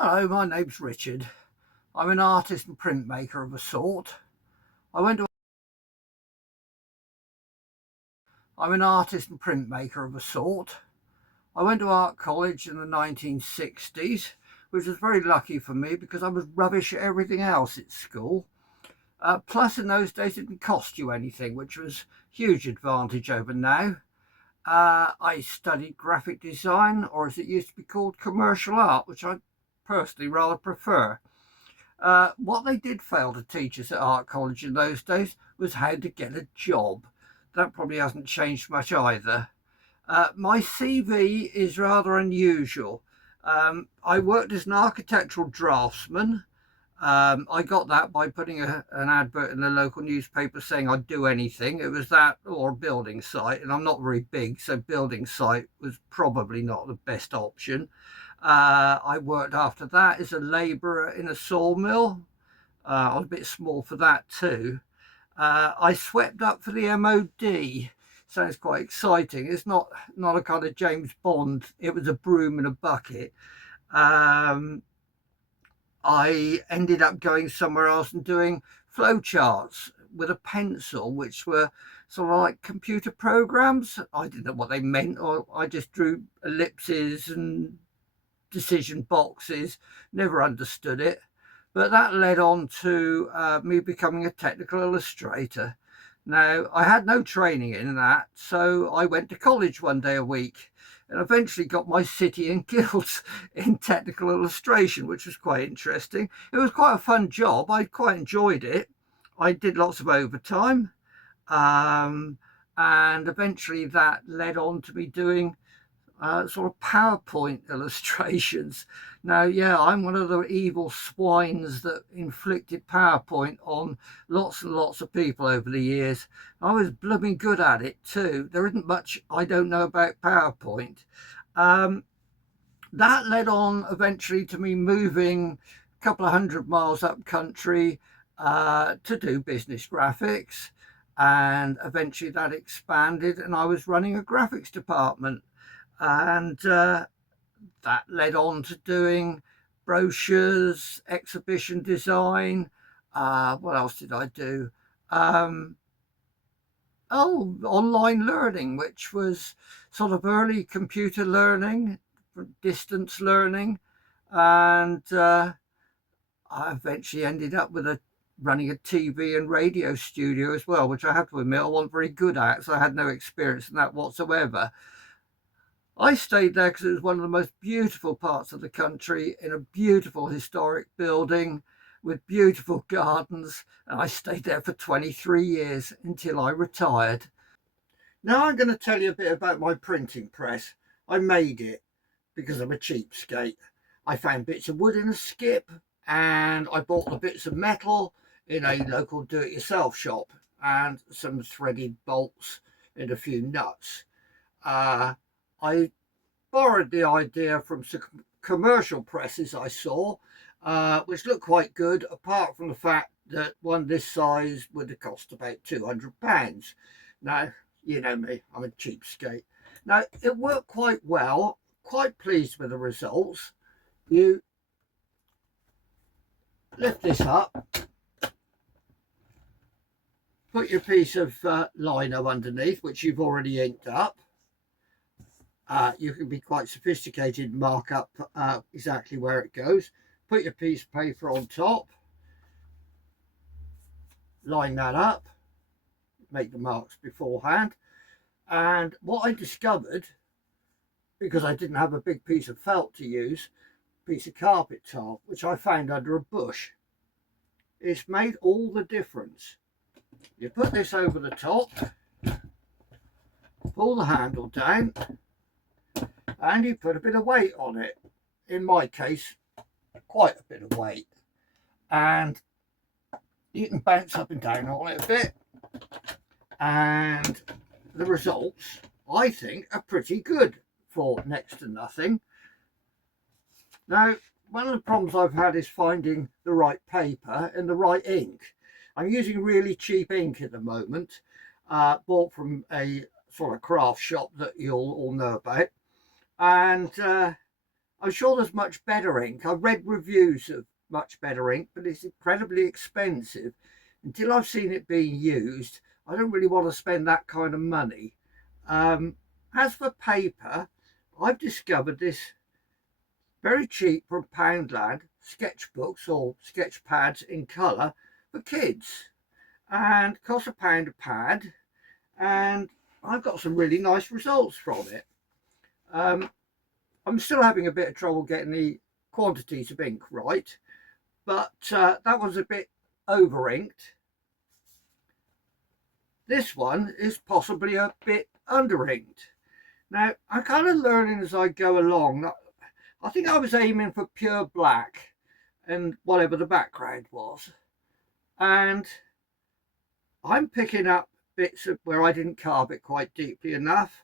Hello, my name's Richard. I'm an artist and printmaker of a sort. I went to I'm an artist and printmaker of a sort. I went to art college in the 1960s, which was very lucky for me because I was rubbish at everything else at school. Plus, in those days, it didn't cost you anything, which was a huge advantage over now. I studied graphic design, or as it used to be called, commercial art, which I personally rather prefer. What they did fail to teach us at art college in those days was how to get a job. That probably hasn't changed much either. My CV is rather unusual. I worked as an architectural draftsman. I got that by putting an advert in the local newspaper saying I'd do anything. It was that or a building site, and I'm not very big, so building site was probably not the best option. I worked after that as a labourer in a sawmill. I was a bit small for that too. I swept up for the MOD. Sounds quite exciting. It's not a kind of James Bond. It was a broom and a bucket. Um, I ended up going somewhere else and doing flowcharts with a pencil, which were sort of like computer programs. I didn't know what they meant, or I just drew ellipses and decision boxes, never understood it. But that led on to me becoming a technical illustrator. Now, I had no training in that, so I went to college one day a week and eventually got my city and guilds in technical illustration, which was quite interesting. It was quite a fun job. I quite enjoyed it. I did lots of overtime, um, and eventually that led on to me doing sort of PowerPoint illustrations. Now, yeah, I'm one of the evil swines that inflicted PowerPoint on lots and lots of people over the years. I was blooming good at it too. There isn't much I don't know about PowerPoint. Um, that led on eventually to me moving a couple of 100 miles up country to do business graphics. And eventually that expanded, and I was running a graphics department, and that led on to doing brochures, exhibition design. What else did I do? Um, Online learning, which was sort of early computer learning, distance learning, and I eventually ended up with running a TV and radio studio as well, which I have to admit I wasn't very good at, so I had no experience in that whatsoever. I stayed there because it was one of the most beautiful parts of the country, in a beautiful historic building with beautiful gardens, and I stayed there for 23 years until I retired. Now I'm going to tell you a bit about my printing press. I made it because I'm a cheapskate. I found bits of wood in a skip, and I bought the bits of metal in a local do-it-yourself shop, and some threaded bolts and a few nuts. I borrowed the idea from some commercial presses I saw, which looked quite good, apart from the fact that one this size would have cost about £200. Now, you know me, I'm a cheapskate. Now, it worked quite well, quite pleased with the results. You lift this up, put your piece of lino underneath, which you've already inked up. You can be quite sophisticated, mark up exactly where it goes. Put your piece of paper on top, line that up, make the marks beforehand. And what I discovered, because I didn't have a big piece of felt to use, piece of carpet tile, which I found under a bush. It's made all the difference. You put this over the top, pull the handle down, and you put a bit of weight on it. In my case, quite a bit of weight. And you can bounce up and down on it a bit. And the results, I think, are pretty good for next to nothing. Now, one of the problems I've had is finding the right paper and the right ink. I'm using really cheap ink at the moment, bought from a sort of craft shop that you'll all know about. And I'm sure there's much better ink. I've read reviews of much better ink, but it's incredibly expensive. Until I've seen it being used, I don't really want to spend that kind of money. As for paper, I've discovered this very cheap from Poundland sketchbooks or sketch pads in colour for kids, and costs £1 a pad, and I've got some really nice results from it. I'm still having a bit of trouble getting the quantities of ink right, but that was a bit over inked. This one is possibly a bit under inked. Now, I'm kind of learning as I go along. I think I was aiming for pure black and whatever the background was. And I'm picking up bits of where I didn't carve it quite deeply enough,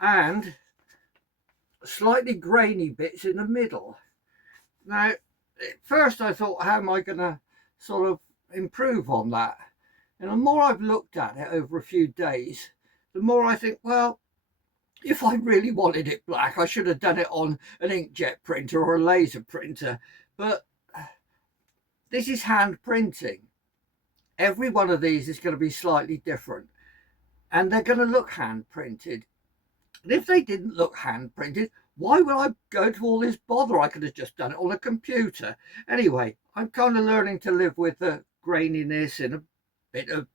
and slightly grainy bits in the middle. Now, at first I thought, how am I going to sort of improve on that? And the more I've looked at it over a few days, the more I think, well, if I really wanted it black, I should have done it on an inkjet printer or a laser printer. But this is hand printing. Every one of these is going to be slightly different, and they're going to look hand printed. And if they didn't look hand printed, why would I go to all this bother? I could have just done it on a computer. Anyway, I'm kind of learning to live with the graininess and a bit of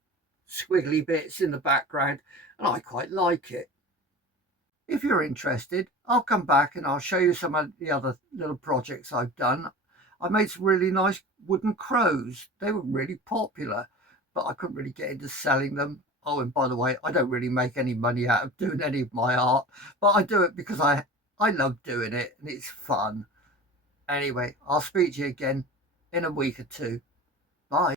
squiggly bits in the background, and I quite like it. If you're interested, I'll come back and I'll show you some of the other little projects I've done. I made some really nice wooden crows. They were really popular, but I couldn't really get into selling them. Oh, and by the way, I don't really make any money out of doing any of my art, but I do it because I love doing it and it's fun. Anyway, I'll speak to you again in a week or two. Bye.